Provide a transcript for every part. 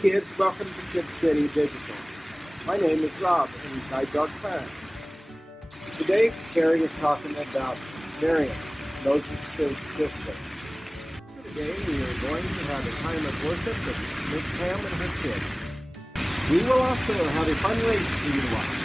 kids, welcome to Kid City Digital. My name is Rob, and guide dog parents. Today, Keri is talking about Miriam, Moses' sister. Today, we are going to have a time of worship with Miss Pam and her kids. We will also have a fun race for you to watch.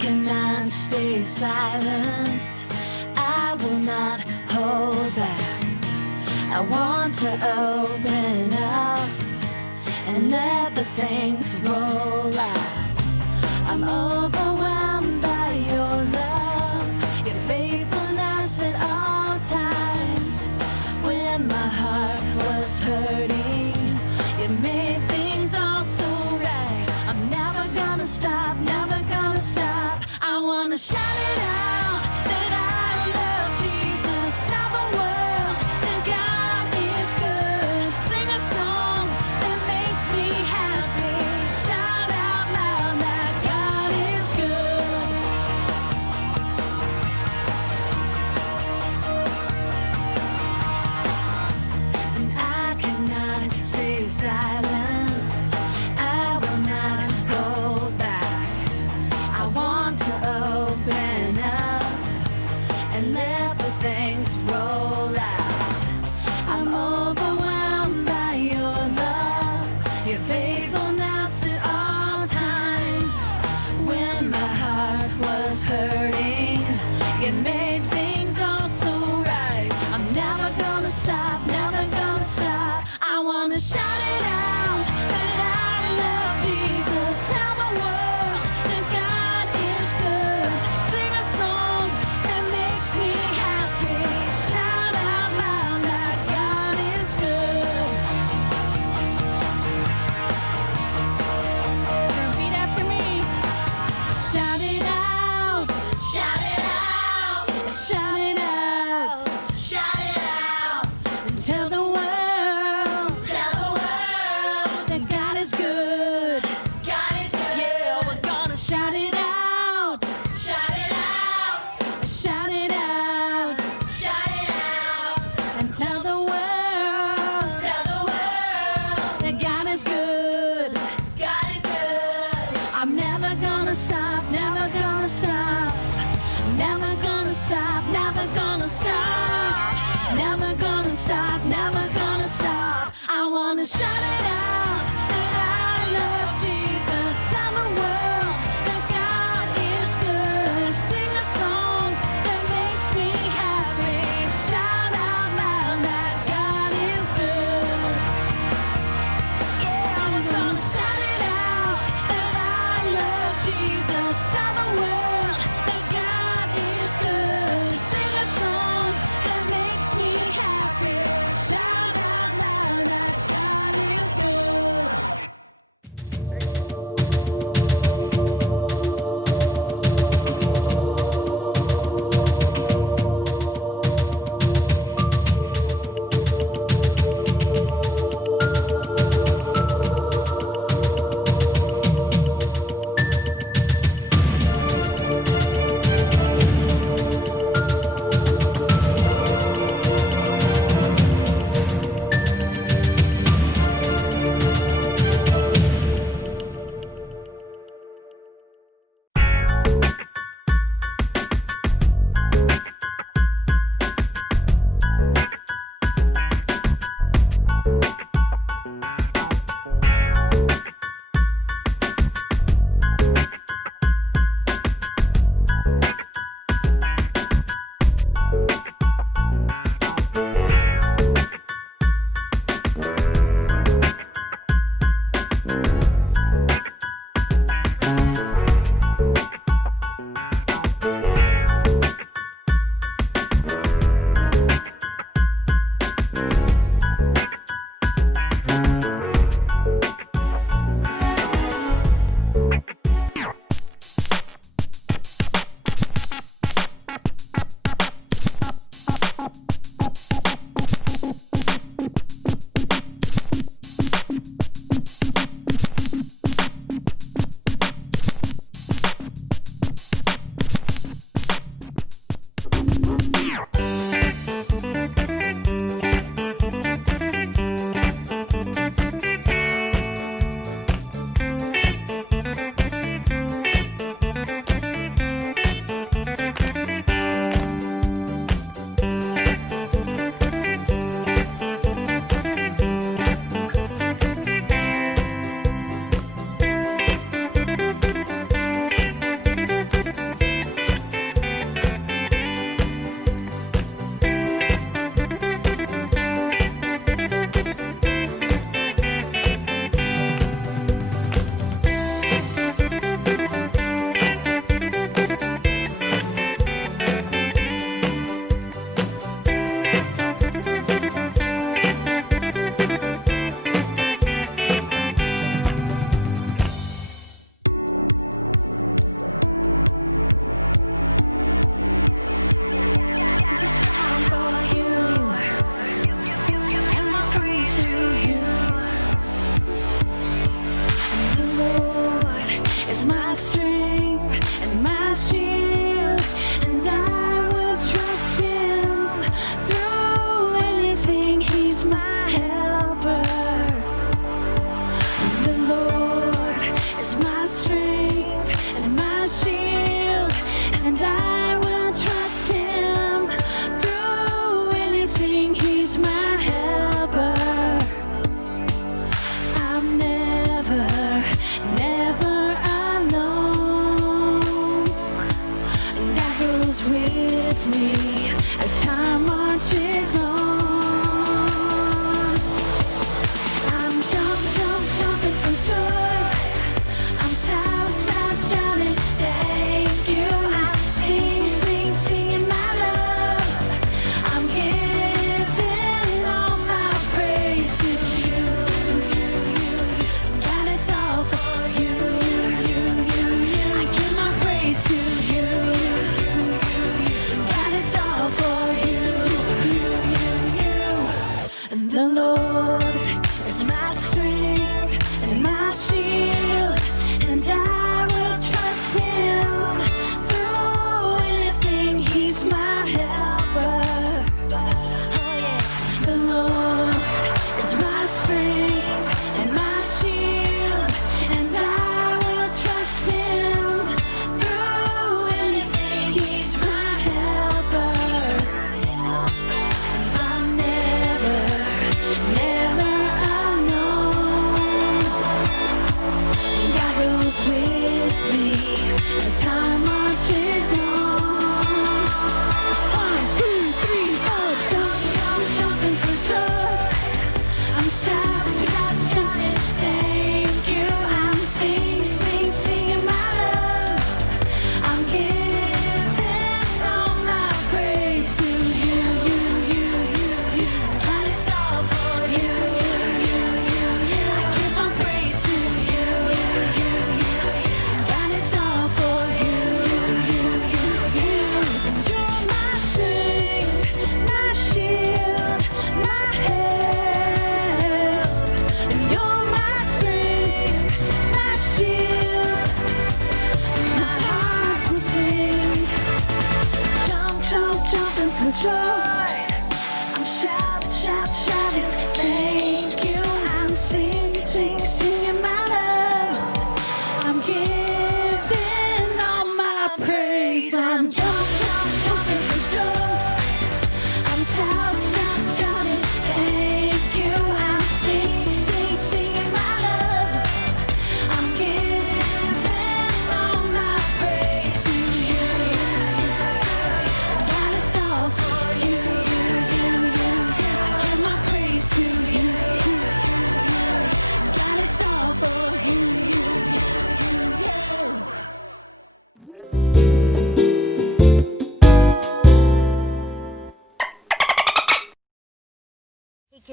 Cannot stay silent. I will not hold back. I want to open up and let the things roll out. I'm overwhelmed by your love, your faithfulness at all times. When my heart was hurting, you made things all so right. I'm never gonna stop, never gonna stop. I wanna shout it out that I love Jesus. Tell the world that God is good. Sing a song that makes me happy. Shout out loud that God is good. And I cannot stay silent. I will not hold back. I want to open up and let the things roll out. I'm overwhelmed by your love, your faithfulness at all times. When my heart was hurting, you made things all so right. I'm never gonna stop, never gonna stop. I wanna shout it out that I love Jesus. Tell the world that God is good. Sing a song that makes me happy. Shout out loud that God is good. Repeat after me. Shout it out. Shout it out. Shout it out. Shout it out. And tell the world. Tell the world that God is good. God is good. Yeah, we're gonna shout it out. Shout it out. Shout it out. Shout it out. And tell the world. Tell the world that God is good. God is good. I'm never gonna stop, never gonna stop. Never gonna stop, never gonna stop. Never gonna stop, never gonna stop. I wanna shout it out that I love Jesus. Tell the world that God is good. Sing a song that makes me happy. Shout out loud that God is good. Yeah, we're gonna shout it out that I love Jesus. Tell the world that God is good. Sing a song that makes me happy. Shout out loud that God is good.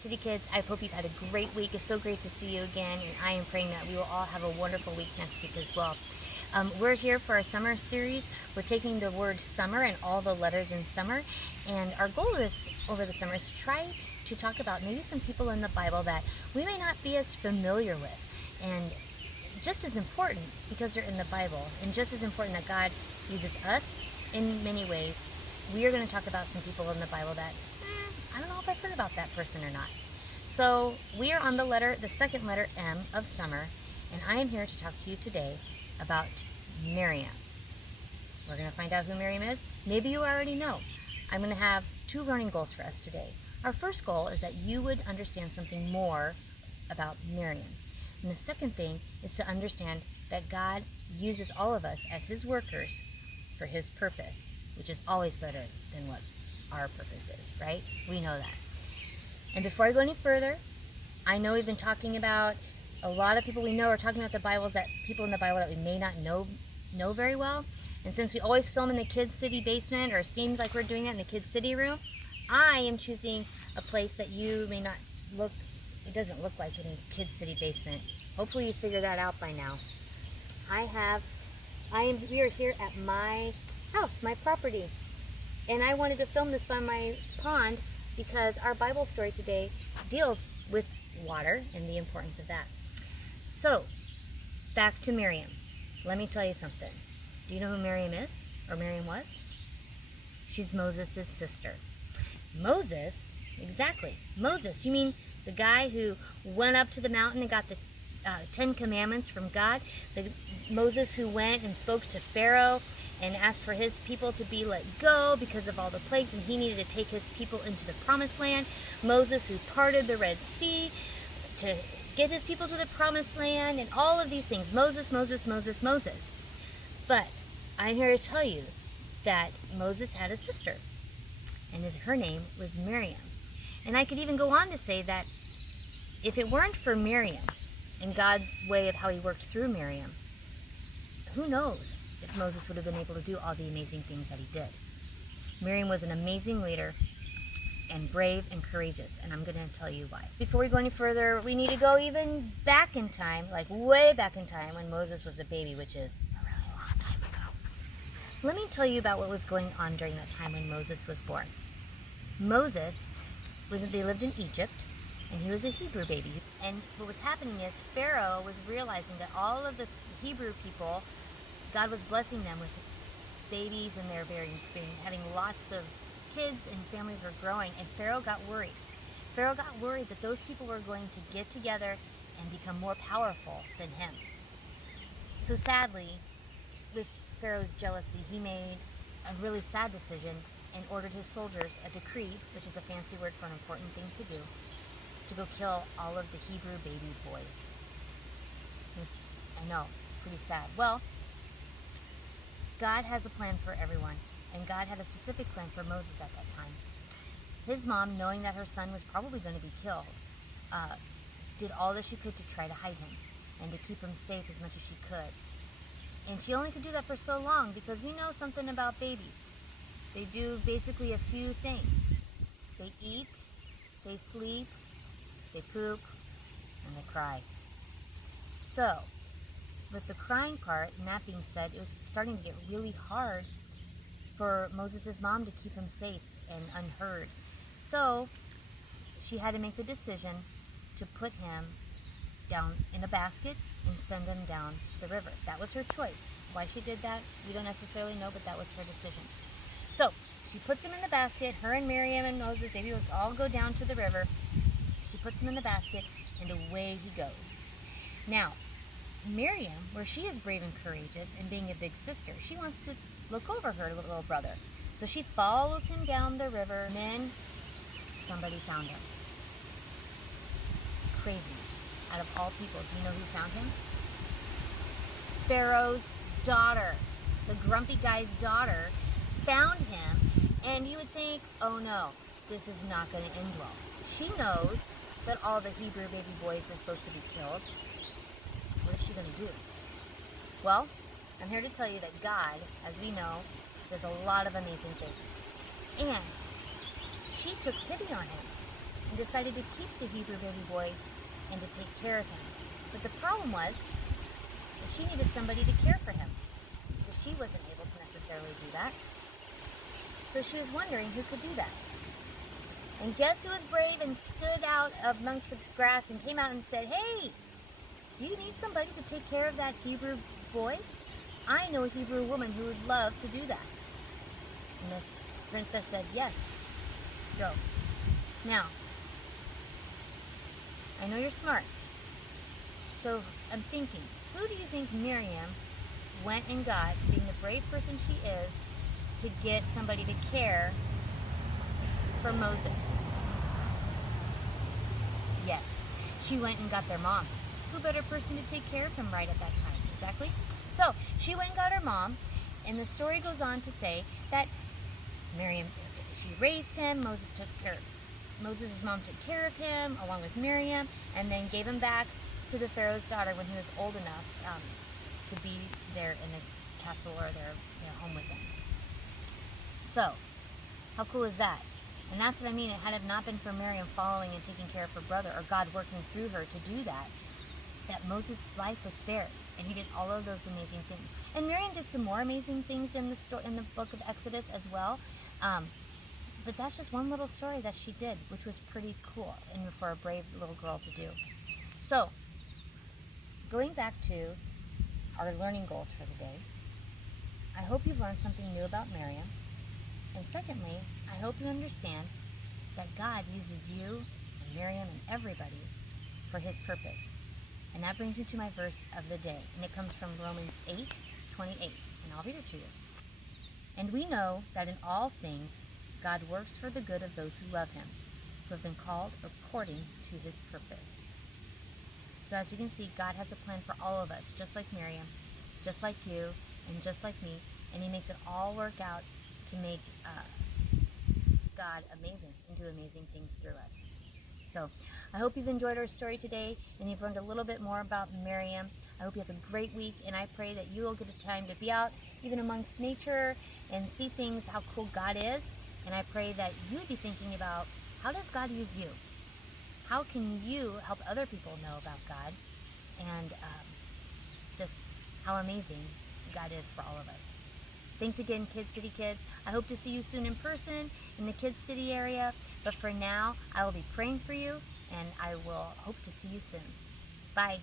City kids, I hope you've had a great week. It's so great to see you again, and I am praying that we will all have a wonderful week next week as well. We're here for our summer series. We're taking the word summer and all the letters in summer, and our goal is over the summer is to try to talk about maybe some people in the Bible that we may not be as familiar with, and just as important because they're in the Bible, and just as important that God uses us in many ways. We are going to talk about some people in the Bible that I don't know if I've heard about that person or not. So we are on the second letter M of summer, and I am here to talk to you today about Miriam. We're going to find out who Miriam is. Maybe you already know. I'm going to have 2 learning goals for us today. Our first goal is that you would understand something more about Miriam. And the second thing is to understand that God uses all of us as his workers for his purpose, which is always better than what our purpose is, right? We know that. And before I go any further, I know we've been talking about a lot of people we know are talking about the Bibles, that people in the Bible that we may not know very well. And since we always film in the Kids City basement, or it seems like we're doing that in the Kids City room, I am choosing a place that you may not look, it doesn't look like any Kids City basement. Hopefully you figured that out by now. We are here at my house, my property. And I wanted to film this by my pond because our Bible story today deals with water and the importance of that. So, back to Miriam. Let me tell you something. Do you know who Miriam is, or Miriam was? She's Moses' sister. Moses? Exactly. Moses. You mean the guy who went up to the mountain and got the 10 commandments from God? Moses who went and spoke to Pharaoh and asked for his people to be let go because of all the plagues, and he needed to take his people into the promised land. Moses who parted the Red Sea to get his people to the promised land, and all of these things. Moses, Moses, Moses, Moses. But I'm here to tell you that Moses had a sister, and her name was Miriam. And I could even go on to say that if it weren't for Miriam and God's way of how he worked through Miriam, who knows if Moses would have been able to do all the amazing things that he did. Miriam was an amazing leader and brave and courageous, and I'm going to tell you why. Before we go any further, we need to go even back in time, like way back in time when Moses was a baby, which is a really long time ago. Let me tell you about what was going on during that time when Moses was born. They lived in Egypt, and he was a Hebrew baby. And what was happening is Pharaoh was realizing that all of the Hebrew people, God was blessing them with babies, and they're having lots of kids, and families were growing, and Pharaoh got worried. Pharaoh got worried that those people were going to get together and become more powerful than him. So sadly, with Pharaoh's jealousy, he made a really sad decision and ordered his soldiers a decree, which is a fancy word for an important thing to do, to go kill all of the Hebrew baby boys. I know, it's pretty sad. Well, God has a plan for everyone, and God had a specific plan for Moses at that time. His mom, knowing that her son was probably going to be killed, did all that she could to try to hide him and to keep him safe as much as she could. And she only could do that for so long because we know something about babies. They do basically a few things. They eat, they sleep, they poop, and they cry. So, with the crying part, and that being said, it was starting to get really hard for Moses' mom to keep him safe and unheard. So, she had to make the decision to put him down in a basket and send him down the river. That was her choice. Why she did that, we don't necessarily know, but that was her decision. So, she puts him in the basket. Her and Miriam and Moses, maybe let's all go down to the river. She puts him in the basket, and away he goes. Now, Miriam, where she is brave and courageous and being a big sister, she wants to look over her little brother. So she follows him down the river, and then somebody found him. Crazy. Out of all people, do you know who found him? Pharaoh's daughter. The grumpy guy's daughter found him, and you would think, oh no, this is not going to end well. She knows that all the Hebrew baby boys were supposed to be killed. What is she going to do? Well, I'm here to tell you that God, as we know, does a lot of amazing things. And she took pity on him. and decided to keep the Hebrew baby boy and to take care of him. But the problem was that she needed somebody to care for him, because she wasn't able to necessarily do that. So she was wondering who could do that. And guess who was brave and stood out amongst the grass and came out and said, "Hey, do you need somebody to take care of that Hebrew boy? I know a Hebrew woman who would love to do that." And the princess said, "Yes, go." Now, I know you're smart. So I'm thinking, who do you think Miriam went and got, being the brave person she is, to get somebody to care for Moses? Yes, she went and got their mom. Who better person to take care of him right at that time? Exactly. So she went and got her mom, and the story goes on to say that Miriam, she raised him. Moses' mom took care of him along with Miriam, and then gave him back to the Pharaoh's daughter when he was old enough to be there in the castle or their home with them. So, how cool is that? And that's what I mean. Had it not been for Miriam following and taking care of her brother, or God working through her to do that, that Moses' life was spared, and he did all of those amazing things. And Miriam did some more amazing things in the book of Exodus as well. But that's just one little story that she did, which was pretty cool and for a brave little girl to do. So, going back to our learning goals for the day, I hope you've learned something new about Miriam. And secondly, I hope you understand that God uses you and Miriam and everybody for his purpose. And that brings me to my verse of the day. And it comes from Romans 8:28. And I'll read it to you. "And we know that in all things God works for the good of those who love him, who have been called according to his purpose." So as we can see, God has a plan for all of us, just like Miriam, just like you, and just like me. And he makes it all work out to make God amazing and do amazing things through us. So I hope you've enjoyed our story today and you've learned a little bit more about Miriam. I hope you have a great week, and I pray that you will get a time to be out even amongst nature and see things, how cool God is. And I pray that you'll be thinking about, how does God use you? How can you help other people know about God? And just how amazing God is for all of us. Thanks again, Kids City Kids. I hope to see you soon in person in the Kids City area. But for now, I will be praying for you, and I will hope to see you soon. Bye.